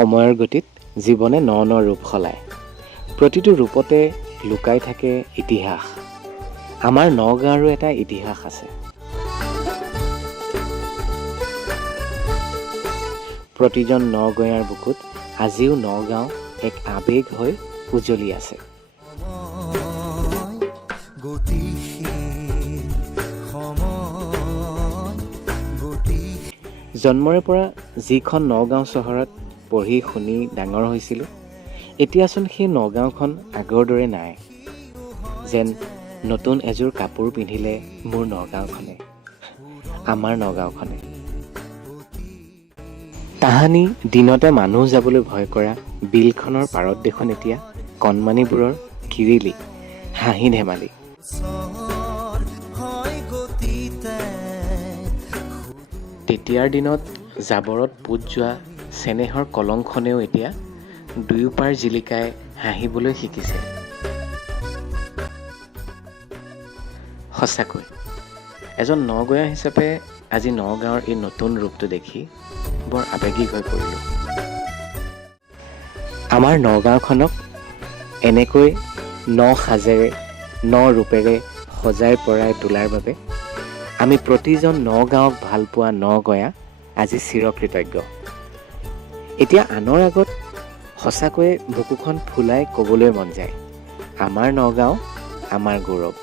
সময়ৰ গতিত জীৱনে ন ন ৰূপ সলায়। প্ৰতিটো ৰূপতে লুকাই থাকে ইতিহাস। আমাৰ নগাঁৱৰো এটা ইতিহাস আছে। প্ৰতিজন নগঞাৰ বুকুত আজিও নগাঁও এক আৱেগ হৈ উজ্বলি আছে। জন্মৰে পৰা যিখন নগাঁও চহৰত পঢ়ি শুনি ডাঙৰ হৈছিলোঁ, এতিয়াচোন সেই নগাঁওখন আগৰ দৰে নাই। যেন নতুন এযোৰ কাপোৰ পিন্ধিলে মোৰ নগাঁওখনে, আমাৰ নগাঁওখনে। তাহানি দিনতে মানুহ যাবলৈ ভয় কৰা বিলখনৰ পাৰত দেখোন এতিয়া কণমানিবোৰৰ কিৰিলি, হাঁহি ধেমালি। তেতিয়াৰ দিনত জাবৰত পোত যোৱা চেনেহৰ কলংখনেও এতিয়া দুয়োপাৰ জিলিকাই হাঁহিবলৈ শিকিছে। সঁচাকৈ এজন নগঞা হিচাপে আজি নগাঁৱৰ এই নতুন ৰূপটো দেখি বৰ আৱেগিক হৈ পৰিলোঁ। আমাৰ নগাঁওখনক এনেকৈ ন সাজেৰে ন ৰূপেৰে সজাই পৰাই তোলাৰ বাবে আমি প্ৰতিজন নগাঁৱক ভালপোৱা নগঞা আজি চিৰকৃতজ্ঞ। এতিয়া আনৰ আগত সঁচাকৈয়ে বুকুখন ফুলাই ক'বলৈ মন যায়, আমাৰ নগাঁও আমাৰ গৌৰৱ।